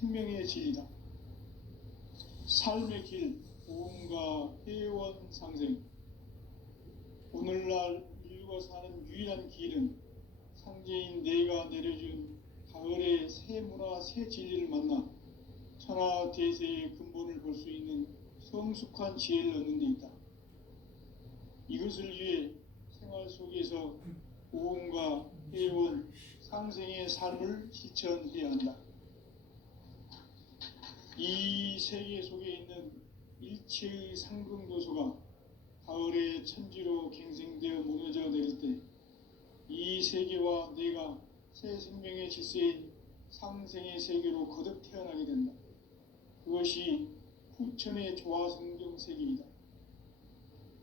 생명의 진리다. 삶의 길, 보험과 회원 상생. 오늘날 인류가 사는 유일한 길은 상제인 내가 내려준 가을의 새 문화, 새 진리를 만나 천하 대세의 근본을 볼 수 있는 성숙한 지혜를 얻는 데 있다. 이것을 위해 생활 속에서 보험과 회원, 상생의 삶을 실천해야 한다. 이 세계 속에 있는 일체의 상승도소가 가을의 천지로 갱생되어 무너져 내릴 때 이 세계와 내가 새 생명의 질서인 상생의 세계로 거듭 태어나게 된다. 그것이 후천의 조화성경 세계이다.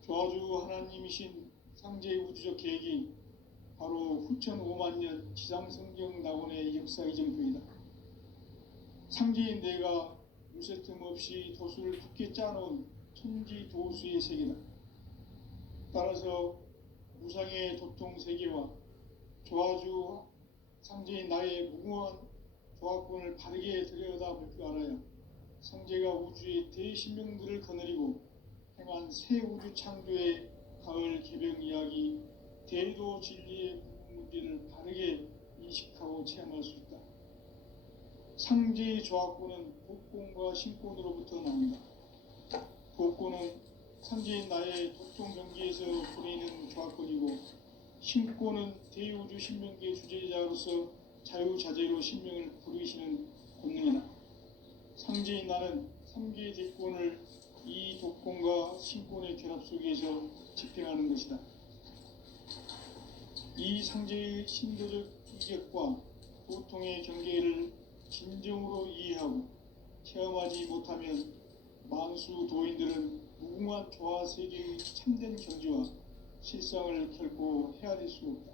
조화주 하나님이신 상제의 우주적 계획이 바로 후천 5만 년 지상성경 낙원의 역사 이정표이다. 상제인 내가 무쇠 틈 없이 도수를 굳게 짜놓은 천지 도수의 세계다. 따라서 무상의 도통 세계와 조화주 상제인 나의 무궁한 조화권을 바르게 들여다볼 줄 알아야 상제가 우주의 대신명들을 거느리고 행한 새 우주 창조의 가을 개병 이야기, 대도 진리의 문제를 바르게 인식하고 체험할 수 있다. 상제의 조화권은 복권과 신권으로부터 나옵니다. 복권은 상제인 나의 도통 경계에서 보내는 조화권이고, 신권은 대우주 신명계의 주제자로서 자유자재로 신명을 부르시는 권능이다. 상제인 나는 3개의 대권을 이 독권과 신권의 결합 속에서 집행하는 것이다. 이 상제의 신도적 이격과 도통의 경계를 진정으로 이해하고 체험하지 못하면 만수 도인들은 무궁한 조화 세계의 참된 경지와 실상을 결코 헤아릴 수 없다.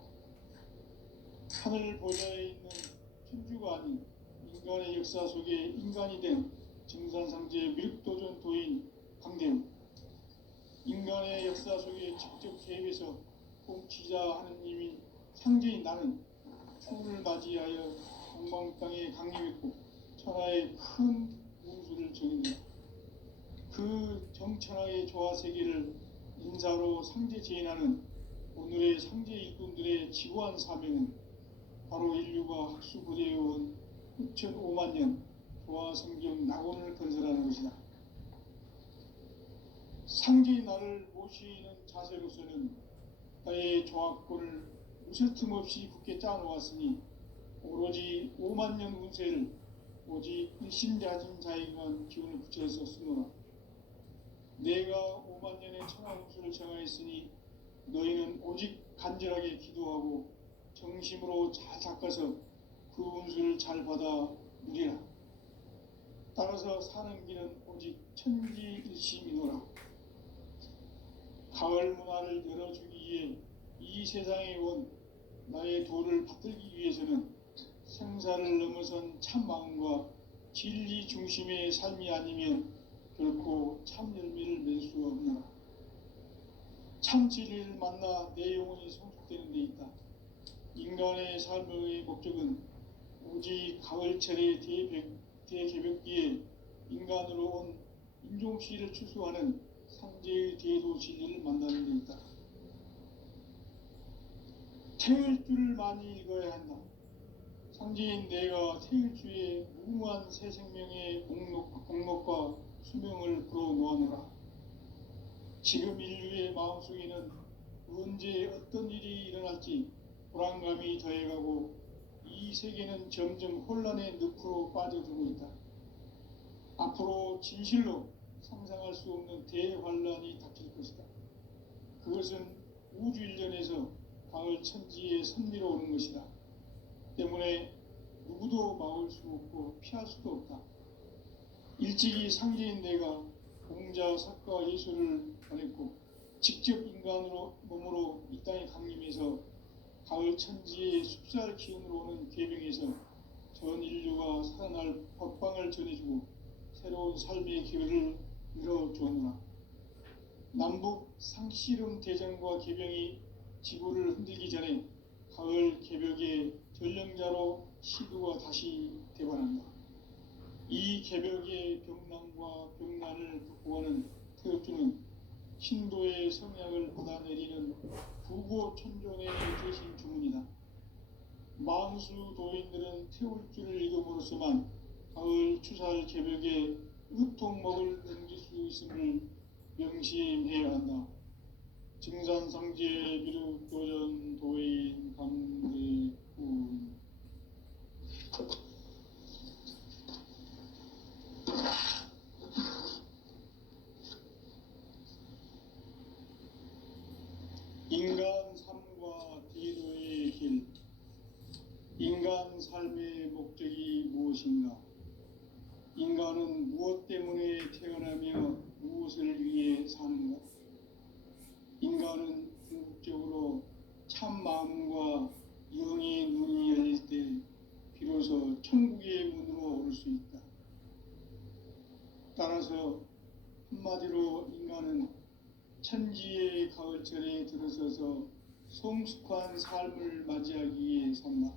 하늘 보좌에 있는 천주가 아닌 인간의 역사 속에 인간이 된 증산상제의 미륵도전 도인 강대우, 인간의 역사 속에 직접 개입해서 통치자 하느님이 상제인 나는 추운을 맞이하여 동방 땅에 강림했고 천하의 큰 운수를 정했다. 그 정천하의 조화 세계를 인사로 상제 제인하는 오늘의 상제 일꾼들의 지구한 사명은 바로 인류가 학수고대해온 6,5만 년 조화 성경 낙원을 건설하는 것이다. 상제의 나를 모시는 자세로서는 나의 조화권을 무쇠 틈 없이 굳게 짜놓았으니 오로지 5만 년 운세를 오직 일심자진 자에게만 기운을 붙여서 쓰노라. 내가 5만 년의 천하 운수를 정하였으니 너희는 오직 간절하게 기도하고 정심으로 잘 닦아서 그 운수를 잘 받아 누리라. 따라서 사는 길은 오직 천지일심이노라. 가을 문화를 열어주기 위해 이 세상에 온 나의 도를 받들기 위해서는 생사를 넘어선 참 마음과 진리 중심의 삶이 아니면 결코 참 열매를 맺을 수 없노라. 참 진리를 만나 내 영혼이 성숙되는 데 있다. 인간의 삶의 목적은 오직 가을철의 대개벽기에 인간으로 온 인종시를 추수하는 상제의 대도 진리를 만나는 데 있다. 태일 줄을 많이 읽어야 한다. 상제인 내가 태일주의 무궁한 새 생명의 공목과 수명을 불어놓아노라. 지금 인류의 마음속에는 언제 어떤 일이 일어날지 불안감이 더해가고 이 세계는 점점 혼란의 늪으로 빠져들고 있다. 앞으로 진실로 상상할 수 없는 대환란이 닥칠 것이다. 그것은 우주 일련에서 가을 천지의 섭리로 오는 것이다. 때문에 누구도 막을 수 없고 피할 수도 없다. 일찍이 상제인 내가 공자, 석가, 예수를 보냈고 직접 인간으로 몸으로 이 땅에 강림해서 가을 천지의 숲살 기운으로 오는 계병에서 전 인류가 살아날 법방을 전해주고 새로운 삶의 기회를 열어주었노라. 남북 상씨름 대전과 계병이 지구를 흔들기 전에 가을 개벽의 전령자로 시도가 다시 되관한다. 이 개벽의 병난과 병난을 극복하는 태엽주는 신도의 성약을 받아내리는 부고천종의 대신 주문이다. 만수 도인들은 태울주를 읽음으로써만 가을 추살 개벽에 으통먹을 넘길 수 있음을 명심해야 한다. 증산상제 미륵도전 도인 강대훈. 인간 삶과 대도의 길. 인간 삶의 목적이 무엇인가? 인간은 무엇 때문에 태어나며 무엇을 위해 사는가? 인간은 궁극적으로 참 마음과 영의 눈이 열릴 때 비로소 천국의 문으로 오를 수 있다. 따라서 한마디로 인간은 천지의 가을철에 들어서서 성숙한 삶을 맞이하기 위해 산다.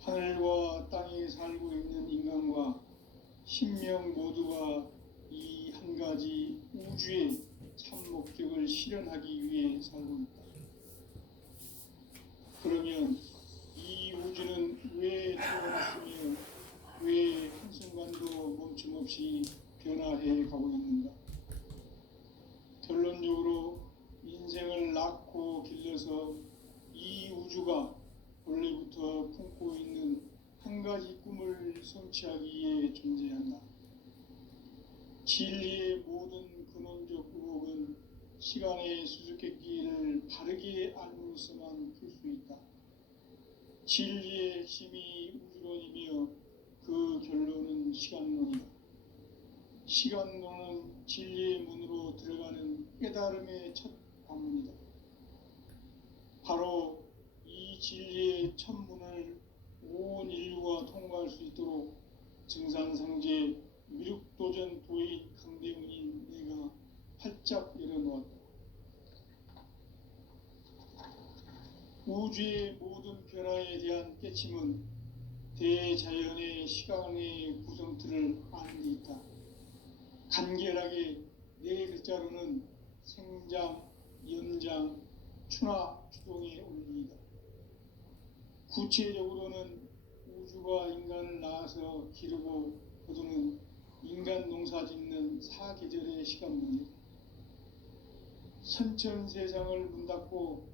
하늘과 땅에 살고 있는 인간과 신명 모두가 이 한 가지 우주의 참 목적을 실현하기 위해 살고 있다. 그러면 이 우주는 왜 태어났으며 왜 한순간도 멈춤없이 변화해 가고 있는가? 결론적으로 인생을 낳고 길러서 이 우주가 원래부터 품고 있는 한 가지 꿈을 성취하기 위해 존재한다. 진리의 모든 근원적 의혹은 시간의 수수께끼를 바르게 알므로서만 풀 수 있다. 진리의 핵심이 우주론이며 그 결론은 시간론이다. 시간론은 진리의 문으로 들어가는 깨달음의 첫 관문이다. 바로 이 진리의 첫 문을 온 인류가 통과할 수 있도록 증산상제 미륵도전 도인 강대훈인 내가 활짝 열어놓았다. 우주의 모든 변화에 대한 깨침은 대자연의 시간의 구성틀을 아는 데 있다. 간결하게 네 글자로는 생장, 연장, 추나 추동의 원리이다. 구체적으로는 우주가 인간을 낳아서 기르고 거두는 인간 농사 짓는 사계절의 시간문이다. 선천 세상을 문 닫고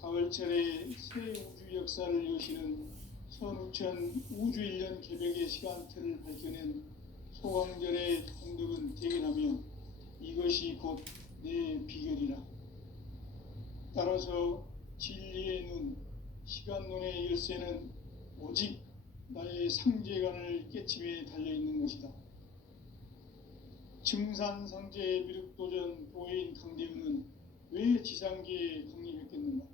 가을철에 새 우주 역사를 여시는 선우천 우주일년 개벽의 시간틀을 밝혀낸 소강절의 통독은 대견하며 이것이 곧 내 비결이라. 따라서 진리의 눈, 시간론의 열쇠는 오직 나의 상제관을 깨침에 달려있는 것이다. 증산상제 미륵도전 도인 강대훈은 왜 지상계에 강림했겠는가?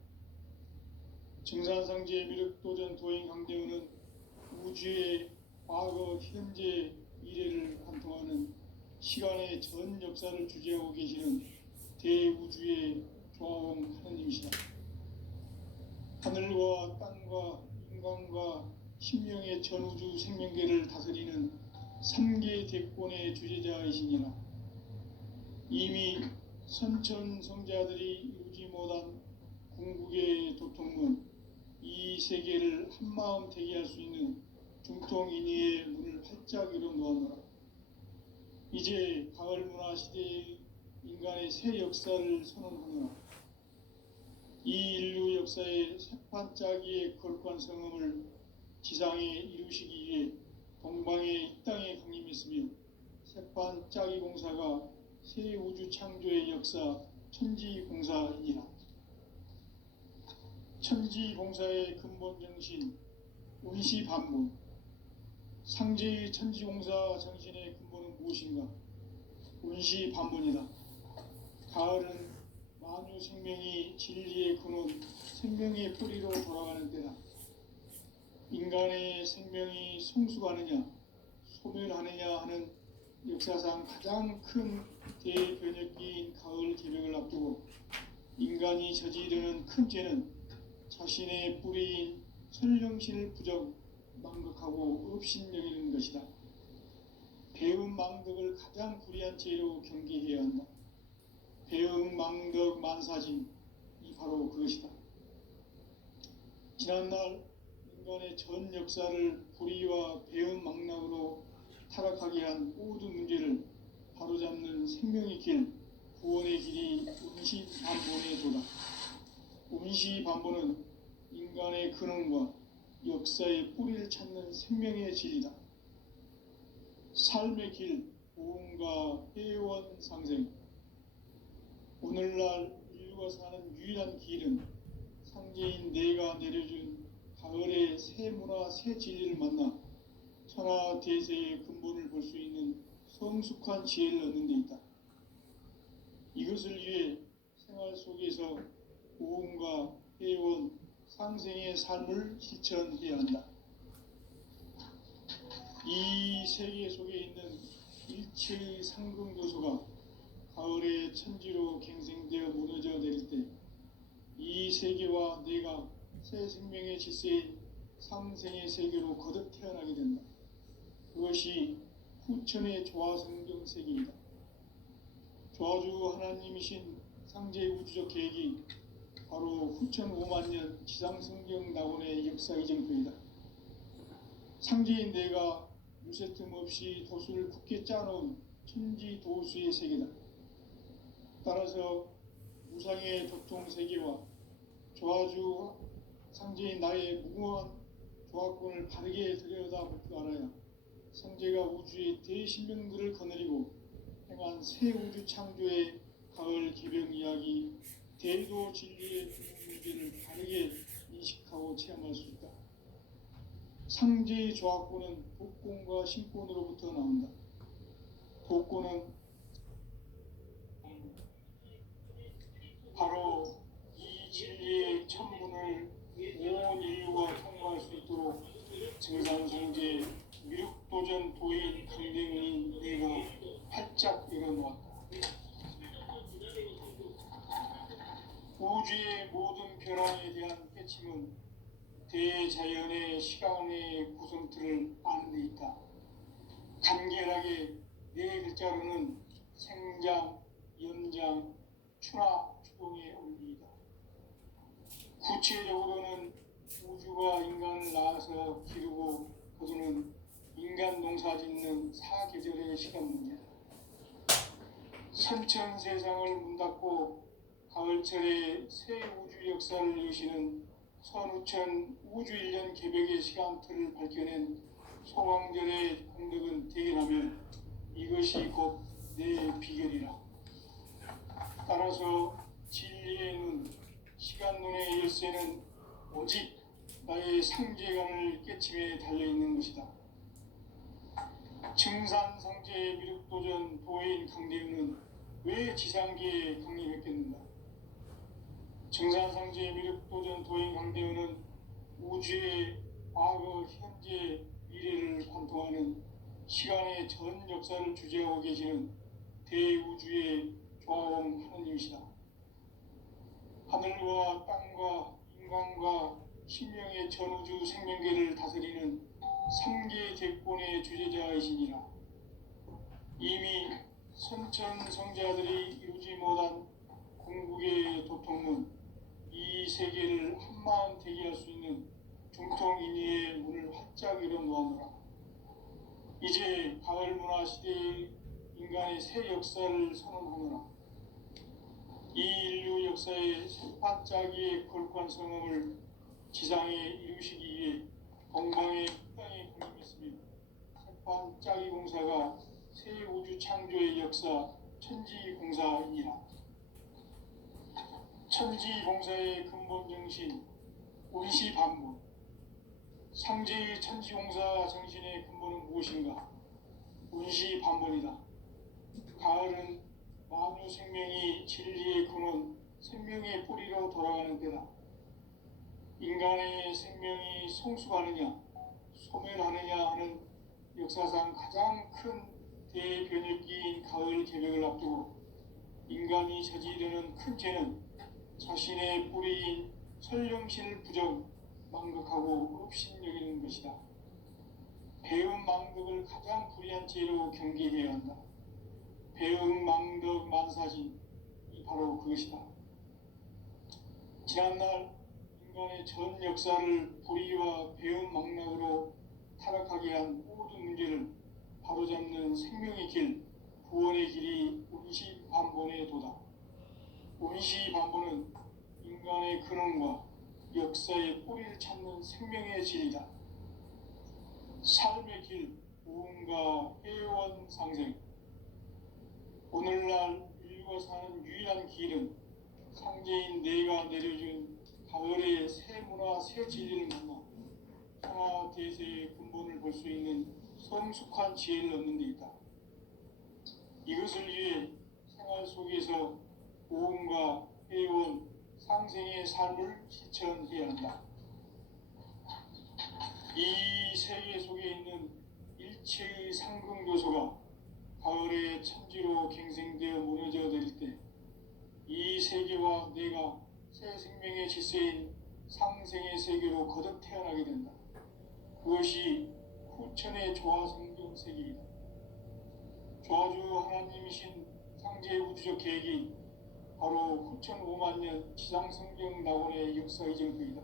증산상제 미륵도전 도인 강대훈은 우주의 과거, 현재, 미래를 관통하는 시간의 전 역사를 주재하고 계시는 대우주의 조화원 하느님이시다. 하늘과 땅과 인간과 신명의 전우주 생명계를 다스리는 3계 대권의 주제자이시니라. 이미 선천성자들이 이루지 못한 궁극의 도통문, 이 세계를 한마음 되게 할 수 있는 중통인의의 문을 활짝 열어놓았노라. 이제 가을 문화 시대의 인간의 새 역사를 선언하노라. 이 인류 역사의 새판짜기의 거룩한 성음을 지상에 이루시기 위해 동방의 이 땅에 강림했으며 새판짜기 공사가 새 우주 창조의 역사 천지공사이니라. 천지공사의 근본 정신 운시반문. 상제의 천지공사 정신의 근본은 무엇인가? 운시반문이다. 가을은 만유 생명이 진리의 근원, 생명의 뿌리로 돌아가는 때다. 인간의 생명이 성숙하느냐, 소멸하느냐 하는 역사상 가장 큰 대변혁기인 가을 개벽을 앞두고 인간이 저지르는 큰 죄는 자신의 뿌리인 설령신을 부정, 망각하고 업신여기는 것이다. 배은망덕을 가장 불의한 죄로 경계해야 한다. 배은망덕 만사진, 이 바로 그것이다. 지난날 인간의 전 역사를 불의와 배은망락으로 타락하게 한 모든 문제를 바로잡는 생명의 길, 구원의 길이 운시반본의 도다. 운시반본은 인간의 근원과 역사의 뿌리를 찾는 생명의 진리다. 삶의 길, 보험과 회원 상생. 오늘날 인류가 사는 유일한 길은 상제인 내가 내려준 가을의 새 문화, 새 진리를 만나 천하 대세의 근본을 볼 수 있는 성숙한 지혜를 얻는 데 있다. 이것을 위해 생활 속에서 보험과 회원, 상생의 삶을 실천해야 한다. 이 세계 속에 있는 일체의 상승요소가 가을의 천지로 갱생되어 무너져 내릴 때 이 세계와 내가 새 생명의 질서인 상생의 세계로 거듭 태어나게 된다. 그것이 후천의 조화성경 세계이다. 조화주 하나님이신 상제의 우주적 계획이 바로 후천 5만 년 지상성경 낙원의 역사 이정표이다. 상제인 내가 유세 틈 없이 도수를 굳게 짜놓은 천지 도수의 세계다. 따라서 우상의 도통 세계와 조화주 상제인 나의 무궁한 조화권을 바르게 들여다볼 줄 알아야 상제가 우주의 대신명들을 거느리고 행한 새 우주 창조의 가을 개병 이야기, 대도 진리의 문제를 바르게 인식하고 체험할 수 있다. 상제의 조화권은 복권과 신권으로부터 나온다. 복권은 바로 이 진리의 천문을 온 인류가 통과할 수 있도록 증산성제 미륵도전 도인 강대문인 내가 활짝 일어놓았다. 우주의 모든 변화에 대한 깨침은 대자연의 시간의 구성틀을 아는 데 있다. 간결하게 네 글자로는 생장, 연장, 추나, 추동의 원리이다. 구체적으로는 우주가 인간을 낳아서 기르고 거두는 인간 농사 짓는 사계절의 시간 문제다. 선천 세상을 문 닫고 가을철에 새 우주 역사를 여시는 선우천 우주 1년 개벽의 시간틀을 밝혀낸 소강절의 공덕은 대견하면 이것이 곧 내 비결이라. 따라서 진리의 눈, 시간 눈의 열쇠는 오직 나의 상제관을 깨침에 달려있는 것이다. 증산상제 미륵도전 도인 강대윤은 왜 지상계에 강림했겠는가? 증산상제 미륵도전 도인 강대윤은 우주의 과거, 현재, 미래를 관통하는 시간의 전 역사를 주재하고 계시는 대우주의 조화원 하느님이시다. 하늘과 땅과 인간과 신명의 전우주 생명계를 다스리는 삼계 대권의 주제자이시니라. 이미 선천 성자들이 이루지 못한 궁극의 도통은 이 세계를 한마음 대기할 수 있는 중통인의의 문을 활짝 열어놓았노라. 이제 가을 문화 시대의 인간의 새 역사를 선언하노라. 이 인류 역사의 반짝이의 거룩한 성음을 지상에 이루시기 위해 동방의 땅에 강림했으며 반짝이 공사가 새 우주 창조의 역사 천지공사이니라. 천지공사의 근본 정신 운시반본. 상제의 천지공사 정신의 근본은 무엇인가? 운시반본이다. 가을은 만유 생명이 진리의 근원, 생명의 뿌리로 돌아가는 때다. 인간의 생명이 성숙하느냐, 소멸하느냐 하는 역사상 가장 큰 대변혁기인 가을 개벽을 앞두고 인간이 저지르는 큰 죄는 자신의 뿌리인 설령실 부정, 망극하고 업신여기는 것이다. 배은망덕을 가장 불의한 죄로 경계해야 한다. 배은망덕 만사진, 이 바로 그것이다. 지난날 인간의 전 역사를 불의와 배은망락으로 타락하게 한 모든 문제를 바로잡는 생명의 길, 구원의 길이 운시반본의 도다. 운시반본은 인간의 근원과 역사의 뿌리를 찾는 생명의 진리다. 삶의 길, 무언가 해원 상생. 오늘날 인류가 사는 유일한 길은 상제인 내가 내려준 가을의 새 문화, 새 진리를 만나 평화 대세의 근본을 볼 수 있는 성숙한 지혜를 얻는 데 있다. 이것을 위해 생활 속에서 무언가 해원 상생의 삶을 실천해야 한다. 이 세계 속에 있는 일체의 상승요소가 가을의 천지로 갱생되어 무너져 내릴 때 이 세계와 내가 새 생명의 질서인 상생의 세계로 거듭 태어나게 된다. 그것이 후천의 조화성경 세계이다. 조화주 하나님이신 상제의 우주적 계획이 바로 후천 5만 년 지상성경 낙원의 역사 이정표이다.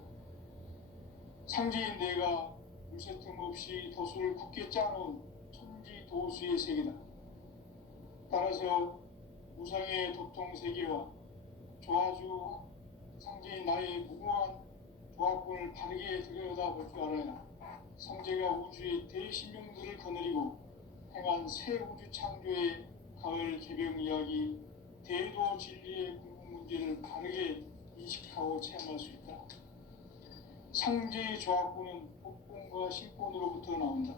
상제인 내가 물새틈 없이 도수를 굳게 짜놓은 천지 도수의 세계다. 따라서 우상의 도통 세계와 조화주 상제인 나의 무궁한 조합권을 바르게 들여다볼 줄 알아야 상제가 우주의 대신명들을 거느리고 행한 새 우주 창조의 가을 개병 이야기, 대도 진리의 궁극 문제를 바르게 인식하고 체험할 수 있다. 상제의 조합권은 복권과 신권으로부터 나온다.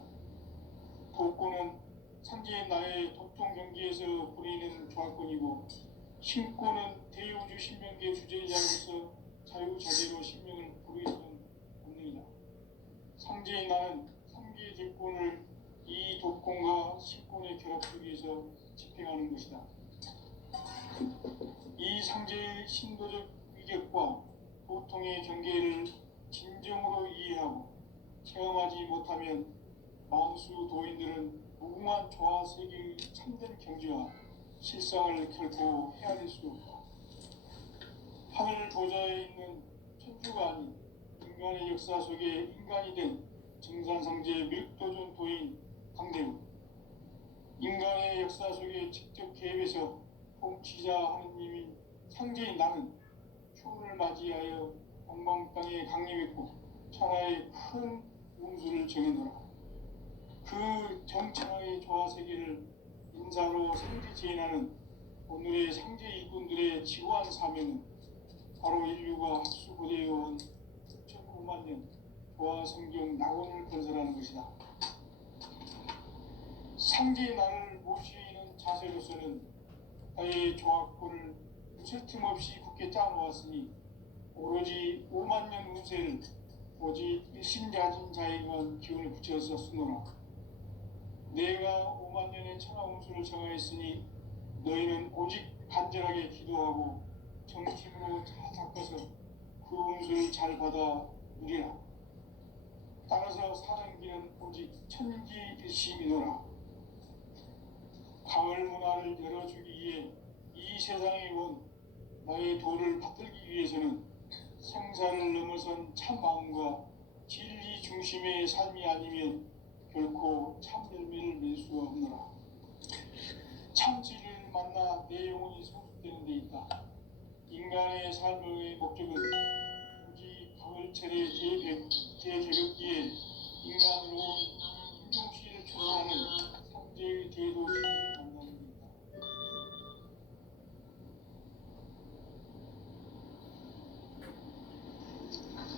복권은 상제인 나의 도통 경기에서 부리는 조합권이고, 신권은 대우주 신명계 주제자로서 자유자재로 신명을 부르기는 본능이다. 상제인 나는 상계의 대권을 이 도권과 신권의 결합 속에서 집행하는 것이다. 이 상제의 신도적 위격과 보통의 경계를 진정으로 이해하고 체험하지 못하면 만수 도인들은 무궁한 조화 세계의 참된 경지와 실상을 결코 헤아릴 수 없다. 하늘 보좌에 있는 천주가 아닌 인간의 역사 속에 인간이 된 정산상제 밀도준 도인 강대우, 인간의 역사 속에 직접 개입해서 통치자 하느님인 상제인 나는 초를 맞이하여 동방땅에 강림했고 천하의 큰 운수를 정해놓으라. 그 정천하의 조화세계를 인사로 생지지인하는 오늘의 상제 일꾼들의 지구한 사명은 바로 인류가 학수고대해온 9만 년 조화성경 낙원을 건설하는 것이다. 상제의 나를 모시는 자세로서는 나의 조합권을 무쇠틈 없이 굳게 짜놓았으니 오로지 5만 년 운세를 오직 일심자진 자에게만 기운을 붙여서 쓰노라. 내가 5만 년의 천하 운수를 정하였으니 너희는 오직 간절하게 기도하고 정심으로 잘 닦아서 그 운수를 잘 받아 누리라. 따라서 사는 길은 오직 천지일심이노라. 가을 문화를 열어주기 위해 이 세상에 온 나의 도를 받들기 위해서는 생사를 넘어선 참 마음과 진리 중심의 삶이 아니면 결코 참 열매를 맺을 수가 없노라. 참 진리를 만나 내 영혼이 성숙되는 데 있다. 인간의 삶의 목적은 오직 가을철의 대개벽기에 인간으로 인종시를 초래하는 상제의 대도 진리를 만나는 데 있다.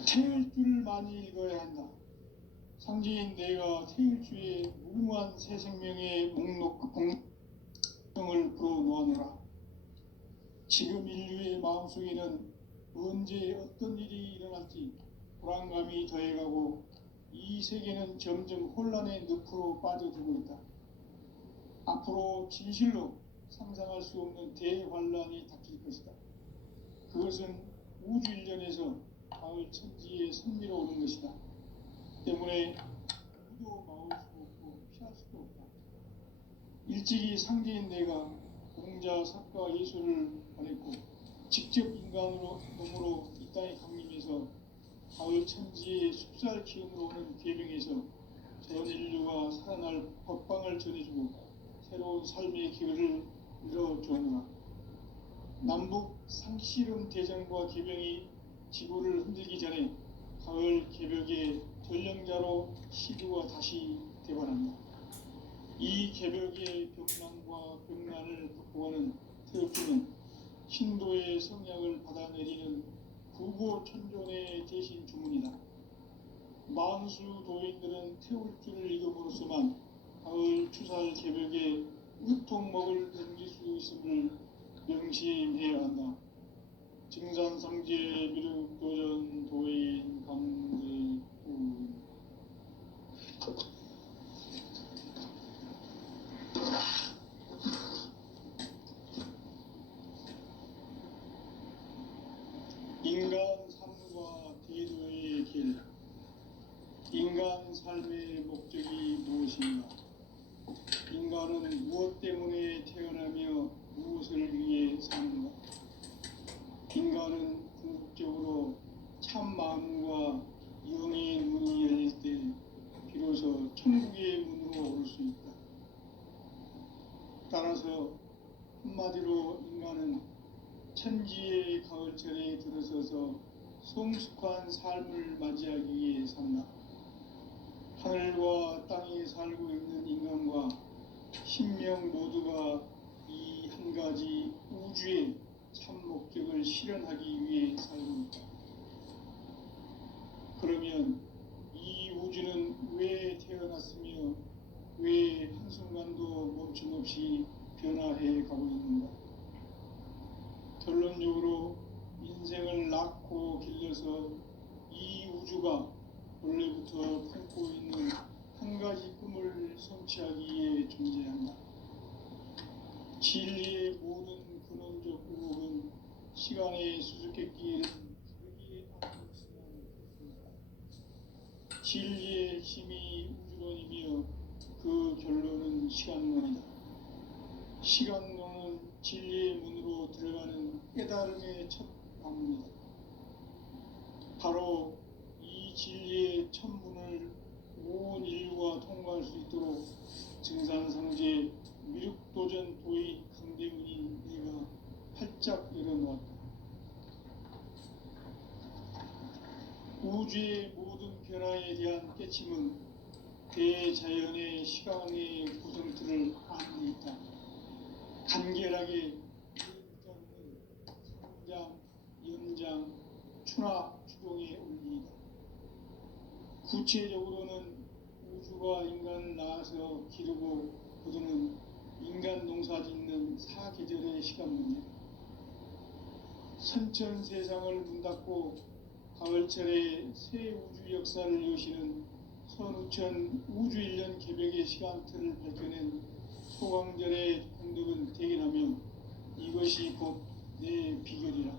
태일 줄을 많이 읽어야 한다. 상제인 내가 태일주의 무궁한 새 생명의 목록을 풀어놓아노라. 지금 인류의 마음속에는 언제 어떤 일이 일어날지 불안감이 더해가고 이 세계는 점점 혼란의 늪으로 빠져들고 있다. 앞으로 진실로 상상할 수 없는 대환란이 닥칠 것이다. 그것은 우주 일련에서 가을 천지의 승리로 오는 것이다. 때문에 누구도 막을 수 일찍이 상제인 내가 공자, 사과, 예술을 발했고 직접 인간으로 몸으로 이 땅에 강림해서 가을 천지의 숲살 기운으로 오는 계명에서 전 인류가 살아날 법방을 전해주고 새로운 삶의 기회를 열어주었노라. 남북 상씨름 대전과 계병이 지구를 흔들기 전에 가을 개벽의 전령자로 시두가 다시 대반한다. 이 개벽의 병난과 병난을 극복하는 태극기는 신도의 성약을 받아내리는 구보천존의 대신 주문이다. 만수 도인들은 태울 줄을 익음으로써만 가을 추살 개벽에 우통먹을 넘길 수 있음을 명심해야 한다. 증산상제 미륵도전 도인 강제구 인간 삶과 대도의 길. 인간 삶의 목적이 무엇인가? 인간은 무엇 때문에 태어나며 무엇을 위해 사는가? 인간은 궁극적으로 참 마음과 영의 문이 열릴 때 비로소 천국의 문으로 오를 수 있다. 따라서 한마디로 인간은 천지의 가을철에 들어서서 성숙한 삶을 맞이하기 위해 산다. 하늘과 땅에 살고 있는 인간과 신명 모두가 이 한 가지 우주의 참 목적을 실현하기 위해 살고 있다. 그러면 이 우주는 왜 태어났으며 왜 한순간도 멈춤없이 변화해 가고 있는가? 결론적으로 인생을 낳고 길러서 이 우주가 원래부터 품고 있는 한 가지 꿈을 성취하기 위해 존재한다. 진리의 모든 근원적 의혹은 시간의 수수께끼에는 자기의 답이 없으면 진리의 핵심이 우주론이며 그 결론은 시간론이다. 시간론은 진리의 문으로 들어가는 깨달음의 첫 방문이다. 바로 이 진리의 첫 문을 온 인류가 통과할 수 있도록 증산상제 미륵도전 도인 강대문인 내가 활짝 열어놓았다. 우주의 모든 변화에 대한 깨침은 대자연의 시간의 구성틀을 아는 데 있다. 간결하게 일자는 상장, 연장, 추나 추동의 원리이다. 구체적으로는 우주가 인간을 낳아서 기르고 거두는 인간 농사 짓는 사계절의 시간 문제다. 선천 세상을 문 닫고 가을철에 새 우주 역사를 여시는 선우천 우주일년 개벽의 시간틀을 밝혀낸 소강절의 공덕을 대견하며 이것이 곧 내 비결이라.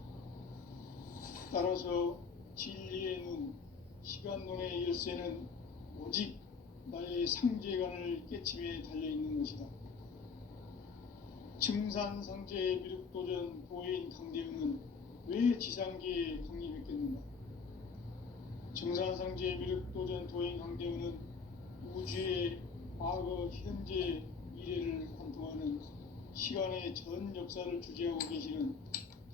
따라서 진리의 눈, 시간론의 열쇠는 오직 나의 상제관을 깨침에 달려있는 것이다. 증산상제 미륵도전 도인 강대은은 왜 지상계에 강림했겠는가? 증산상제 미륵도전 도인 강대은은 우주의 과거, 현재, 미래를 관통하는 시간의 전 역사를 주재하고 계시는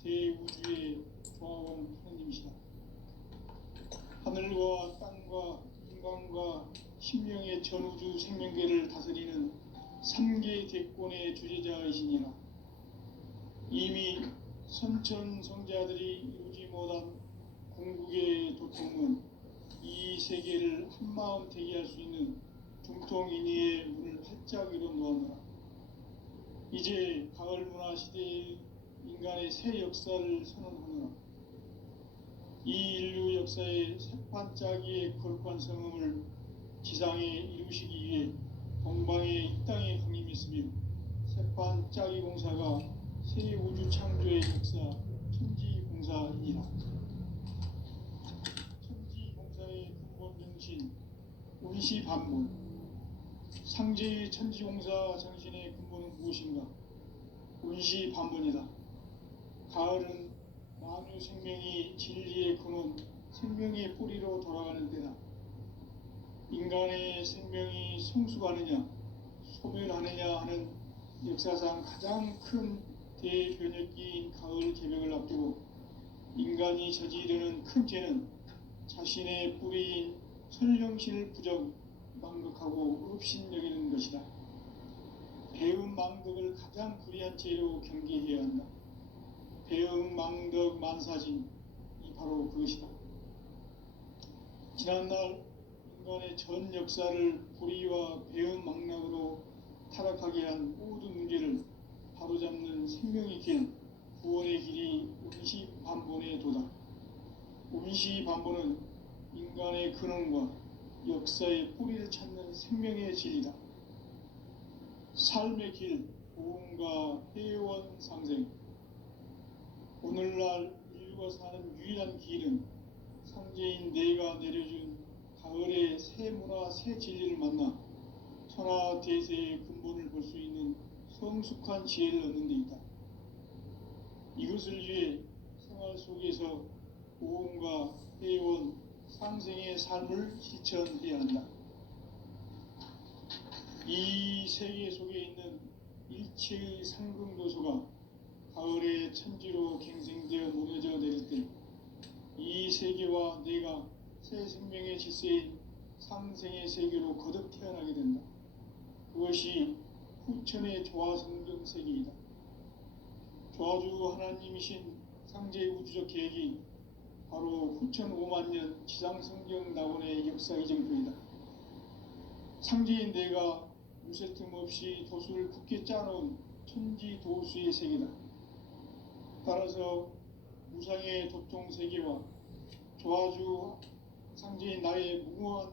대우주의 조화원 하느님이시다. 하늘과 땅과 인간과 신명의 전우주 생명계를 다스리는 3개 대권의 주재자이시니라. 이미 선천성자들이 이루지 못한 궁극의 도통은 이 세계를 한마음 되게 할 수 있는 중통인의의 문을 활짝 열어놓았노라. 이제 가을 문화 시대의 인간의 새 역사를 선언하노라. 이 인류 역사의 새판짜기의 거룩한 성음을 지상에 이루시기 위해 동방의 이 땅에 강림했으며 새판짜기 공사가 새 우주 창조의 역사 천지공사이니라. 천지공사의 근본 정신 운시반문 상제의 천지공사 정신의 근본은 무엇인가? 운시반본이다. 가을은 만유 생명이 진리의 근원, 생명의 뿌리로 돌아가는 때다. 인간의 생명이 성숙하느냐, 소멸하느냐 하는 역사상 가장 큰 대변혁기인 가을 개벽을 앞두고 인간이 저지르는 큰 죄는 자신의 뿌리인 설령신을 부정, 망덕하고 업신여기는 것이다. 배음 망덕을 가장 불의한 죄로 경계해야 한다. 배음 망덕 만사진이 바로 그것이다. 지난날 인간의 전 역사를 불의와 배음 망락으로 타락하게 한 모든 문제를 바로잡는 생명의 길, 구원의 길이 운시반본의 도다. 운시반본은 인간의 근원과 역사의 뿌리를 찾는 생명의 진리다. 삶의 길, 고음과 회원 상생. 오늘날 인류가 사는 유일한 길은 상제인 내가 내려준 가을의 새 문화, 새 진리를 만나 천하 대세의 근본을 볼 수 있는 성숙한 지혜를 얻는 데 있다. 이것을 위해 생활 속에서 고음과 회원, 상생의 삶을 실천해야 한다. 이 세계 속에 있는 일체의 상승도소가 가을의 천지로 갱생되어 무너져 내릴 때 이 세계와 내가 새 생명의 질서인 상생의 세계로 거듭 태어나게 된다. 그것이 후천의 조화성경 세계이다. 조화주 하나님이신 상제의 우주적 계획이 바로 후천 5만년 지상성경 낙원의 역사 이정표이다. 상제인 내가 무쇠 틈 없이 도수를 굳게 짜놓은 천지 도수의 세계다. 따라서 무상의 도통 세계와 조화주 상제인 나의 무모한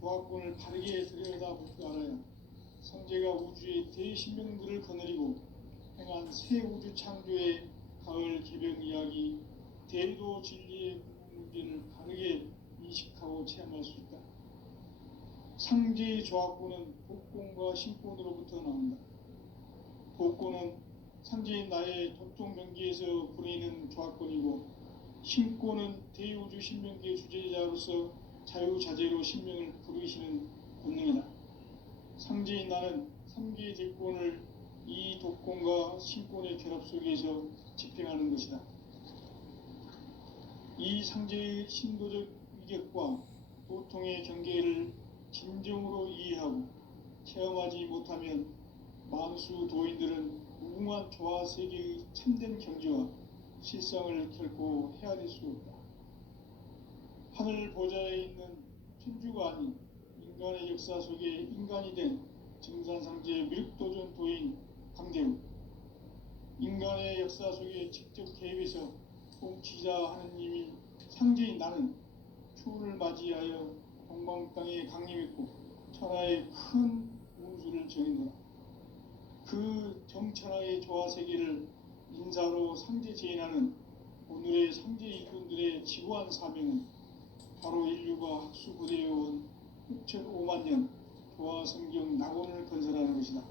조합권을 바르게 들여다볼 줄 알아야 상제가 우주의 대신명들을 거느리고 행한 새 우주 창조의 가을 개벽 이야기, 대도 진리의 문제를 바르게 인식하고 체험할 수 있다. 상제의 조합권은 복권과 신권으로부터 나온다. 복권은 상제인 나의 도통 경계에서 부리는 조합권이고, 신권은 대우주 신명기의 주제자로서 자유자재로 신명을 부르시는 본능이다. 상제인 나는 3개의 대권을 이 독권과 신권의 결합 속에서 집행하는 것이다. 이 상제의 신도적 위격과 도통의 경계를 진정으로 이해하고 체험하지 못하면 만수 도인들은 무궁한 조화 세계의 참된 경지와 실상을 결코 헤아릴 수 없다. 하늘 보좌에 있는 천주가 아닌 인간의 역사 속에 인간이 된 증산상제의 미륵도전 도인 강대우, 인간의 역사 속에 직접 개입해서 통치자 하느님이 상제인 나는 추운을 맞이하여 동방 땅에 강림했고 천하의 큰 운수를 정했노라. 그 정천하의 조화세계를 인사로 상제제인하는 오늘의 상제 일꾼들의 지구한 사명은 바로 인류가 학수고대해온 6,5만 년 조화성경 낙원을 건설하는 것이다.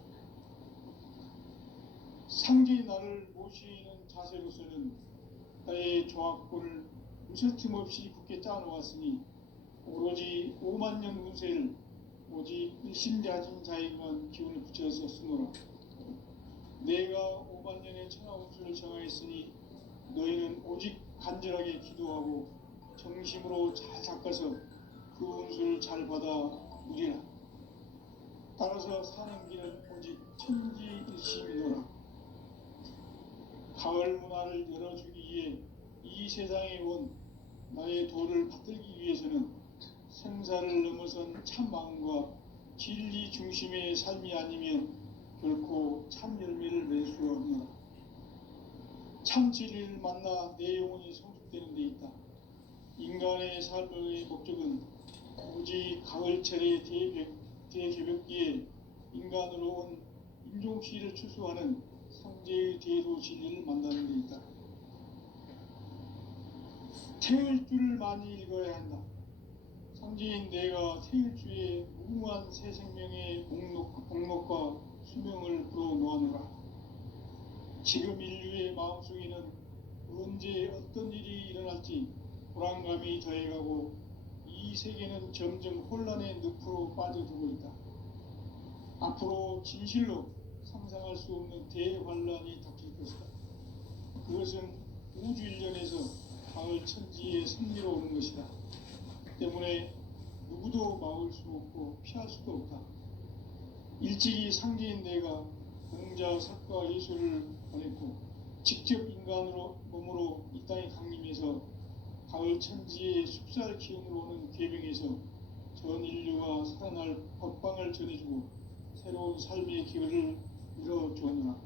상제의 나를 모시는 자세로서는 나의 조합권을 무쇠틈 없이 굳게 짜놓았으니 오로지 5만 년 운세를 오직 일심자진 자에게만 기운을 붙여서 쓰노라. 내가 5만 년의 천하 운수를 정하였으니 너희는 오직 간절하게 기도하고 정심으로 잘 닦아서 그 운수를 잘 받아 누리라. 따라서 사는 길은 오직 천지일심이노라. 가을 문화를 열어주기 위해 이 세상에 온 나의 도를 받들기 위해서는 생사를 넘어선 참 마음과 진리 중심의 삶이 아니면 결코 참 열매를 맺을 수 없노라. 참 진리를 만나 내 영혼이 성숙되는 데 있다. 인간의 삶의 목적은 오직 가을철의 대개벽기에 인간으로 온 인종시를 추수하는 상제의 대도 진리를 만나는 데 있다. 태일 줄을 많이 읽어야 한다. 상제인 내가 태일주에 무궁한 새 생명의 복록과 수명을 불어놓아노라. 지금 인류의 마음속에는 언제 어떤 일이 일어날지 불안감이 더해가고 이 세계는 점점 혼란의 늪으로 빠져들고 있다. 앞으로 진실로 상상할 수 없는 대환란이 닥칠 것이다. 그것은 우주 일련에서 가을 천지의 섭리로 오는 것이다. 때문에 누구도 막을 수 없고 피할 수도 없다. 일찍이 상제인 내가 공자, 석가, 예수를 보냈고 직접 인간으로 몸으로 이 땅에 강림해서 가을 천지의 숲살 기운으로 오는 계명에서 전 인류가 살아날 법방을 전해주고 새로운 삶의 기회를 열어주었노라.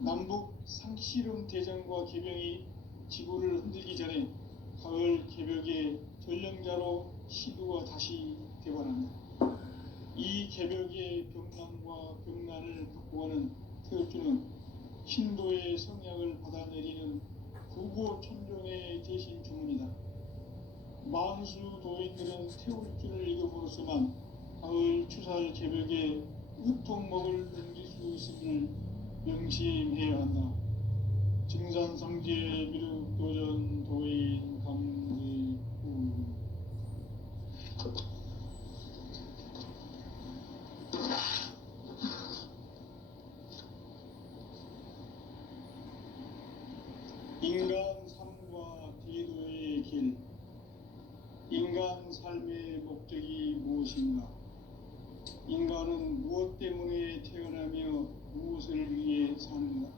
남북 상씨름 대전과 계명이 지구를 흔들기 전에 가을 개벽의 전령자로 시두가 다시 개발한다. 이 개벽의 병난과 병난을 바꾸어가는 태엽주는 신도의 성약을 받아내리는 구고천종의 대신 주문이다. 만수 도인들은 태울주를 읽어보고서만 가을 추살 개벽의 우통목을 넘길 수 있음을 명심해야 한다. 증산상제 미륵도전 도인 강제구. 인간 삶과 대도의 길. 인간 삶의 목적이 무엇인가? 인간은 무엇 때문에 태어나며 무엇을 위해 사는가?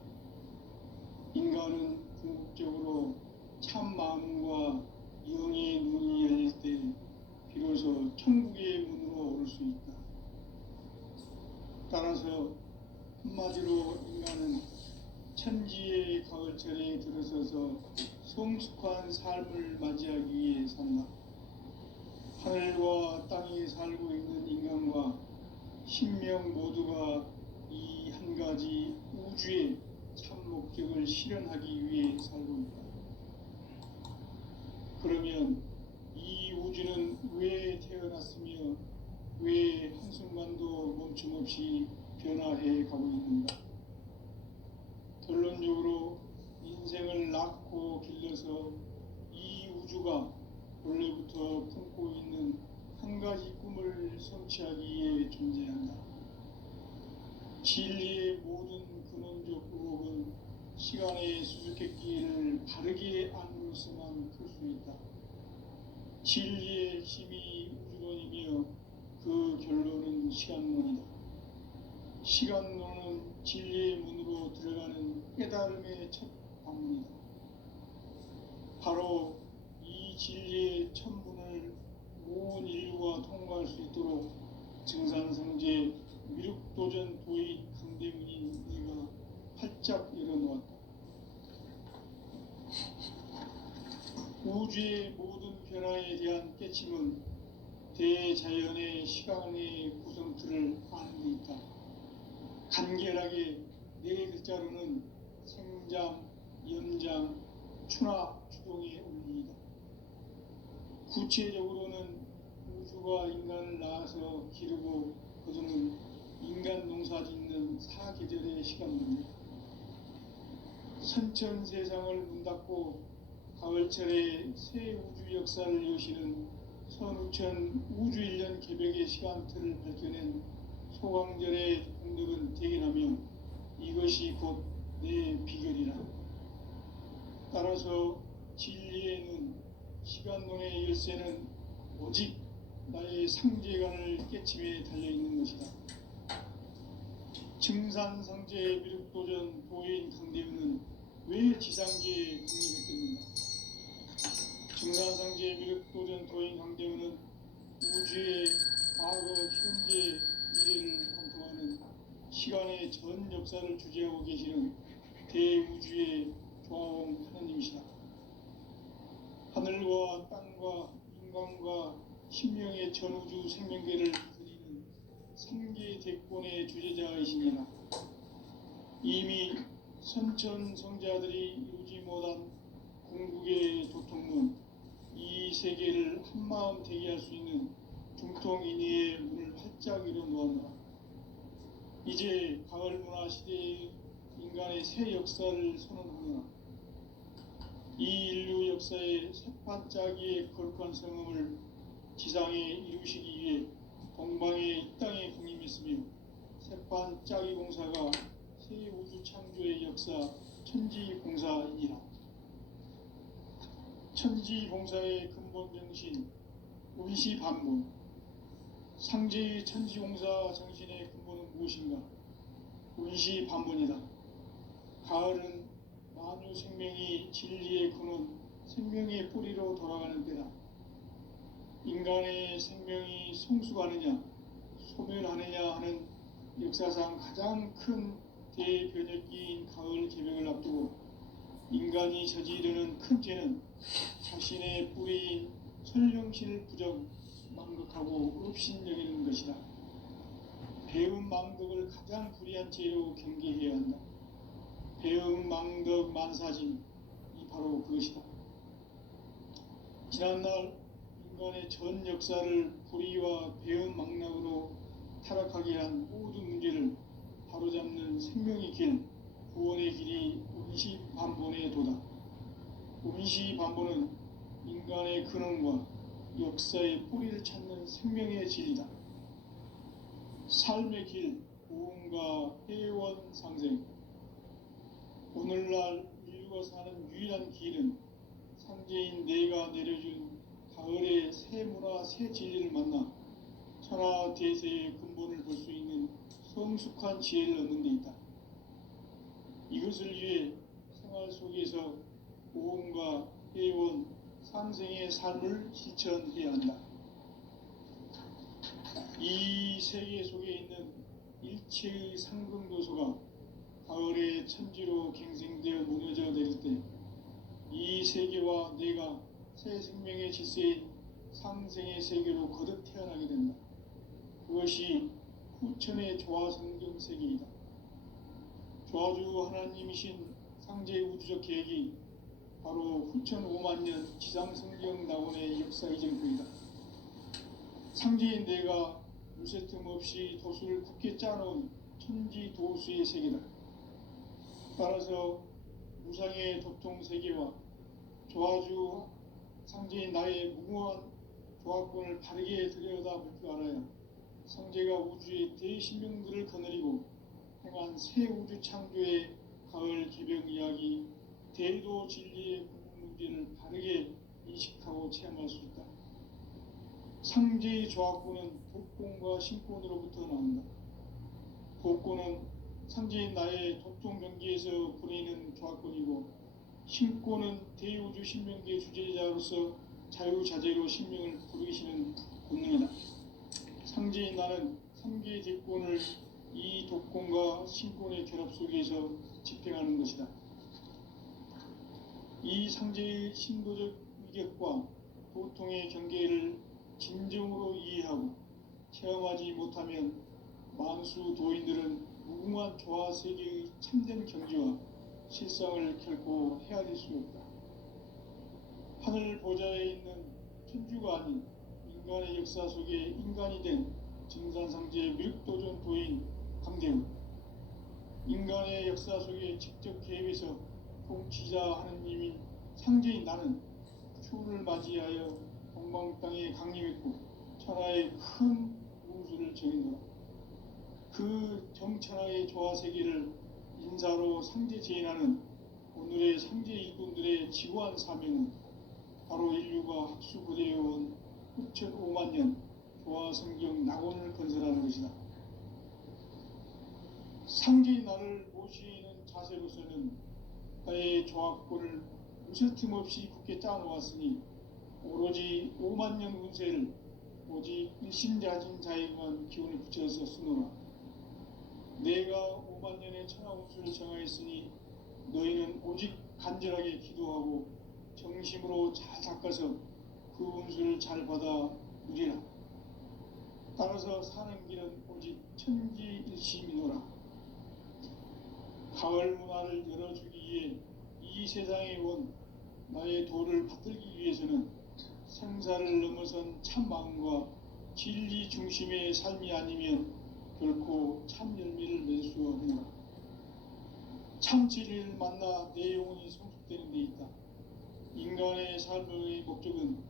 인간은 궁극적으로 참 마음과 영의 눈이 열릴 때 비로소 천국의 문으로 오를 수 있다. 따라서 한마디로 인간은 천지의 가을철에 들어서서 성숙한 삶을 맞이하기 위해 산다. 하늘과 땅에 살고 있는 인간과 신명 모두가 이 한 가지 우주의 참 목적을 실현하기 위해 살고 있다. 그러면 이 우주는 왜 태어났으며 왜 한순간도 멈춤없이 변화해 가고 있는가? 결론적으로 인생을 낳고 길러서 이 우주가 원래부터 품고 있는 한 가지 꿈을 성취하기 위해 존재한다. 진리의 모든 근원적 의혹은 시간의 수수께끼를 바르게 안으로서만 풀 수 있다. 진리의 힘이 우주론이며 그 결론은 시간론이다. 시간론은 진리의 문으로 들어가는 깨달음의 첫 방문이다. 바로 이 진리의 첫 문을 온 인류가 통과할 수 있도록 증산성제 미륵도전 도의 강대문인 내가 활짝 열어놓았다. 우주의 모든 변화에 대한 깨침은 대자연의 시간의 구성틀을 아는 데 있다. 간결하게 네 글자로는 생장, 연장, 추나 추동의 원리이다. 구체적으로는 우주가 인간을 낳아서 기르고 거두는 인간 농사 짓는 사계절의 시간입니다. 선천 세상을 문 닫고 가을철에 새 우주 역사를 여시는 선우천 우주일년 개벽의 시간틀을 밝혀낸 소강절의 공덕은 대견하며 이것이 곧 내 비결이라. 따라서 진리에는 시간론의 열쇠는 오직 나의 상제관을 깨침에 달려있는 것이다. 증산상제 미륵도전 도인 강대문은 왜 지상계에 국립했겠는가? 증산상제 미륵도전 도인 강대문은 우주의 과거, 현재, 미래를 관통하는 시간의 전 역사를 주재하고 계시는 대우주의 조화원 하나님이시다. 하늘과 땅과 인간과 신명의 전우주 생명계를 다스리는 삼계 대권의 주재자이시니라. 이미 선천 성자들이 이루지 못한 궁극의 도통문, 이 세계를 한마음 되게 할 수 있는 중통인의의 문을 활짝 열어 놓았노라. 이제 가을 문화 시대의 인간의 새 역사를 선언하노라. 이 인류 역사의 새반짝이의 거룩한 성음을 지상에 이루시기 위해 동방의 이 땅에 군림했으며 새반짝이 공사가 새 우주 창조의 역사 천지공사이니라. 천지공사의 근본 정신 운시반문. 상제의 천지공사 정신의 근본은 무엇인가? 운시반문이다. 가을은 만유 생명이 진리의 근원, 생명의 뿌리로 돌아가는 때다. 인간의 생명이 성숙하느냐, 소멸하느냐 하는 역사상 가장 큰 대변혁기인 가을 개벽을 앞두고 인간이 저지르는 큰 죄는 자신의 뿌리인 설령신을 부정, 망극하고 업신여기는 것이다. 배움 망덕을 가장 불의한 죄로 경계해야 한다. 배움 망덕 만사진이 바로 그것이다. 지난날 인간의 전 역사를 불의와 배움 망락으로 타락하게 한 모든 문제를 바로잡는 생명의 길, 구원의 길이 운시반본의 도다. 운시반본은 인간의 근원과 역사의 뿌리를 찾는 생명의 진리다. 삶의 길, 고음과 회원 상생. 오늘날 인류가 사는 유일한 길은 상제인 내가 내려준 가을의 새 문화, 새 진리를 만나 천하 대세의 근본을 볼 수 있는 성숙한 지혜를 얻는 데 있다. 이것을 위해 생활 속에서 고음과 회원, 상생의 삶을 실천해야 한다. 이 세계 속에 있는 일체의 상승도소가 가을의 천지로 갱생되어 무너져 내릴 때 이 세계와 내가 새 생명의 질서인 상생의 세계로 거듭 태어나게 된다. 그것이 후천의 조화성경 세계이다. 조화주 하나님이신 상제의 우주적 계획이 바로 후천 5만 년 지상성경 낙원의 역사 이전부이다. 상제인 내가 무쇠 틈 없이 도수를 굳게 짜놓은 천지 도수의 세계다. 따라서 무상의 도통 세계와 조화주 상제인 나의 무궁한 조화권을 바르게 들여다볼 줄 알아야 상제가 우주의 대신명들을 거느리고 행한 새 우주 창조의 가을 개벽 이야기, 대도 진리의 궁극 문제를 바르게 인식하고 체험할 수 있다. 상제의 조화권은 독권과 신권으로부터 나온다. 독권은 상제인 나의 도통 경계에서 보내는 조화권이고, 신권은 대우주 신명계 주제자로서 자유자재로 신명을 부르시는 본능이다. 상제인 나는 3개의 대권을 이 독권과 신권의 결합 속에서 집행하는 것이다. 이 상제의 신도적 위격과 도통의 경계를 진정으로 이해하고 체험하지 못하면 만수 도인들은 무궁한 조화 세계의 참된 경지와 실상을 결코 헤아릴 수 없다. 하늘 보좌에 있는 천주가 아닌 인간의 역사 속에 인간이 된 증산상제의 밀도전 도인 강대우. 인간의 역사 속에 직접 개입해서 통치자 하느님인 상제인 나는 추운을 맞이하여 동방 땅에 강림했고 천하의 큰 우주를 정인노라. 그 정천하의 조화 세계를 인사로 상제 제인하는 오늘의 상제 일꾼들의 지구한 사명은 바로 인류가 학수고대해온 후천 5만 년 조화 성경 낙원을 건설하는 것이다. 상제인 나를 모시는 자세로서는 나의 조화권을 무쇠틈 없이 굳게 짜놓았으니 오로지 5만 년 운세를 오직 일심자진 자에게만 기운을 붙여서 쓰노라. 내가 5만 년의 천하 운수를 정하였으니 너희는 오직 간절하게 기도하고 정심으로 잘 닦아서 그 운수를 잘 받아 누리라. 따라서 사는 길은 오직 천지일심이노라. 가을 문화를 열어주기 위해 이 세상에 온 나의 도를 받들기 위해서는 생사를 넘어선 참 마음과 진리 중심의 삶이 아니면 결코 참 열매를 맺을 수 없느니라. 참 진리를 만나 내 영혼이 성숙되는 데 있다. 인간의 삶의 목적은